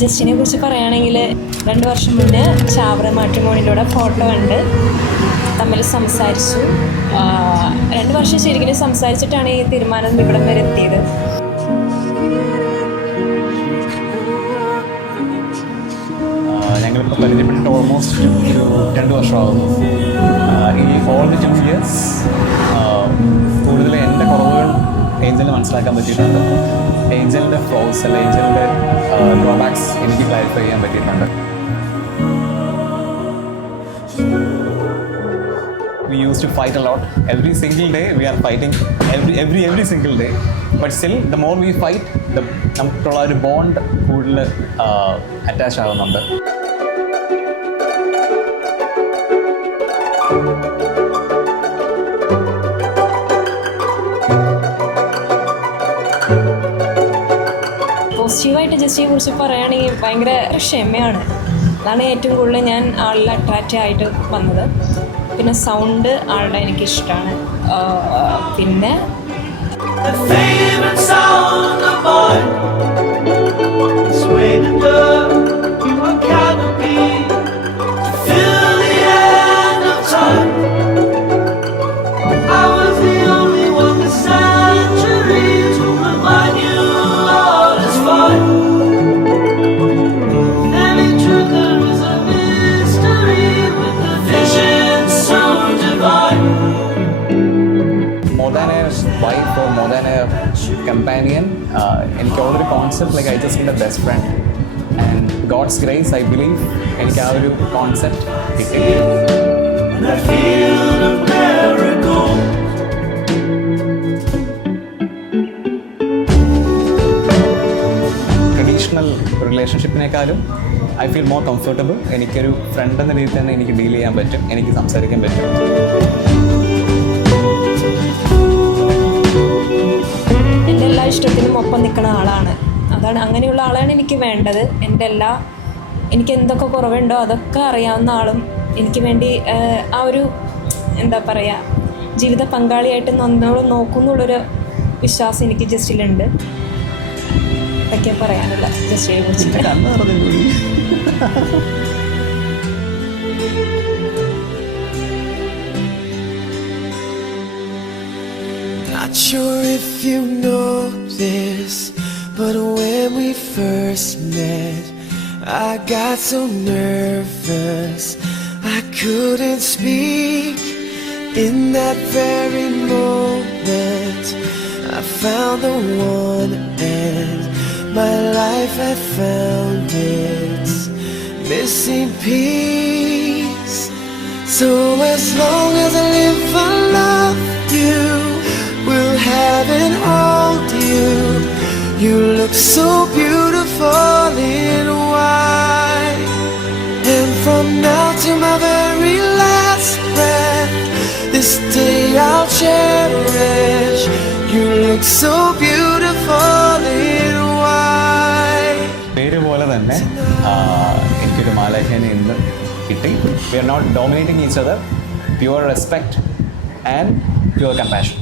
ജസ്റ്റിനെ കുറിച്ച് പറയുകയാണെങ്കിൽ 2 വർഷം മുന്നേ ചാവറ മാട്രിമോണിയിലൂടെ ഫോട്ടോ കണ്ട് തമ്മിൽ സംസാരിച്ചു. 2 വർഷം ശരിക്കും സംസാരിച്ചിട്ടാണ് ഈ തീരുമാനം ഇവിടം വരെ എത്തിയത്. ഞങ്ങളിപ്പോൾ പരിചയപ്പെട്ടിട്ട് ഓൾമോസ്റ്റ് ഒരു 2 വർഷമാകുന്നു. ഈ ഓൾ ദി 2 years കൂടുതൽ എൻ്റെ കുറവുകൾ ഏഞ്ചലിന് മനസ്സിലാക്കാൻ പറ്റിയിട്ടുണ്ട്. ഏഞ്ചലിൻ്റെ ഫ്ലോസ് അല്ല ഏഞ്ചലിൻ്റെ ഡ്രോബാക്സ് എനിക്ക് ക്ലാരിഫൈ ചെയ്യാൻ പറ്റിയിട്ടുണ്ട്. We used to fight a lot. Every single day we are fighting. Every single day. But still, the more we fight, നമുക്കുള്ള ഒരു ബോണ്ട് കൂടുതൽ അറ്റാച്ച് ആകുന്നുണ്ട്. പോസിറ്റീവായിട്ട് ജസ്റ്റിനെ കുറിച്ച് പറയുകയാണെങ്കിൽ ഭയങ്കര ക്ഷമയാണ്. അതാണ് ഏറ്റവും കൂടുതൽ ഞാൻ ആളിൽ അട്രാക്റ്റ് ആയിട്ട് വന്നത്. പിന്നെ സൗണ്ട് ആളുടെ എനിക്കിഷ്ടമാണ്. പിന്നെ wife or more than a companion, എനിക്ക് ഉള്ളൊരു concept like I just need a best friend and God's grace I believe എനിക്ക് ആ ഒരു കോൺസെപ്റ്റ് കിട്ടി. ട്രഡീഷണൽ റിലേഷൻഷിപ്പിനേക്കാളും ഐ ഫീൽ മോർ കംഫർട്ടബിൾ. എനിക്കൊരു ഫ്രണ്ട് എന്ന രീതിയിൽ തന്നെ എനിക്ക് ഡീൽ ചെയ്യാൻ പറ്റും, എനിക്ക് സംസാരിക്കാൻ പറ്റും. എൻ്റെ എല്ലാ ഇഷ്ടത്തിനും ഒപ്പം നിൽക്കുന്ന ആളാണ്. അങ്ങനെയുള്ള ആളാണ് എനിക്ക് വേണ്ടത്. എനിക്ക് എന്തൊക്കെ കുറവുണ്ടോ അതൊക്കെ അറിയാവുന്ന ആളും എനിക്ക് വേണ്ടി ആ ഒരു എന്താ പറയുക ജീവിത പങ്കാളിയായിട്ട് നന്നോളം നോക്കുന്നുള്ളൊരു വിശ്വാസം എനിക്ക് ജസ്റ്റിലുണ്ട്. ഇതൊക്കെ പറയാനുള്ള ജസ്റ്റിനെ കുറിച്ചിട്ട്. Not sure if you know this, but when we first met, I got so nervous I couldn't speak. In that very moment I found the one and my life had found its missing piece. So as long as I live I love you, will have and hold you. You look so beautiful in white. And from now to my very last breath, this day I'll cherish. You look so beautiful in white. പേര് പോലെ തന്നെ എനിക്കൊരു മാലാഖേനെ ഇന്ന് കിട്ടി. We are not dominating each other. Pure respect and pure compassion.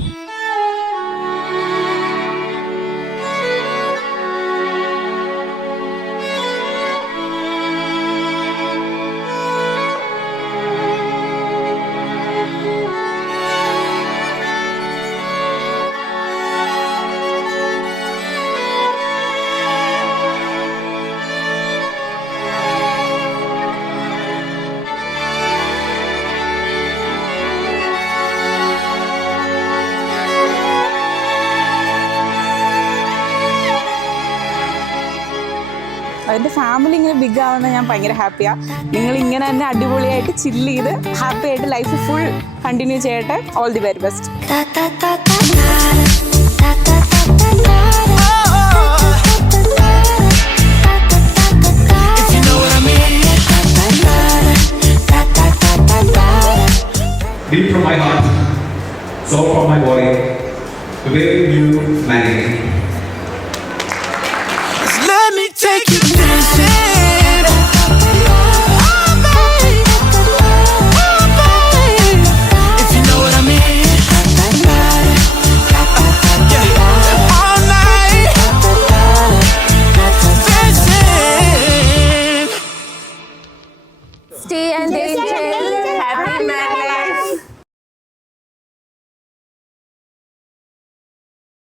എൻ്റെ ഫാമിലി ഇങ്ങനെ ബിഗ് ആവുന്ന ഞാൻ ഭയങ്കര ഹാപ്പിയാണ്. നിങ്ങൾ ഇങ്ങനെ തന്നെ അടിപൊളിയായിട്ട് ചില്ല് ചെയ്ത് ഹാപ്പി ആയിട്ട് ലൈഫ് ഫുൾ കണ്ടിന്യൂ ചെയ്യട്ടെ. All the very best. Deep from my heart, soul from my body, the way you manage.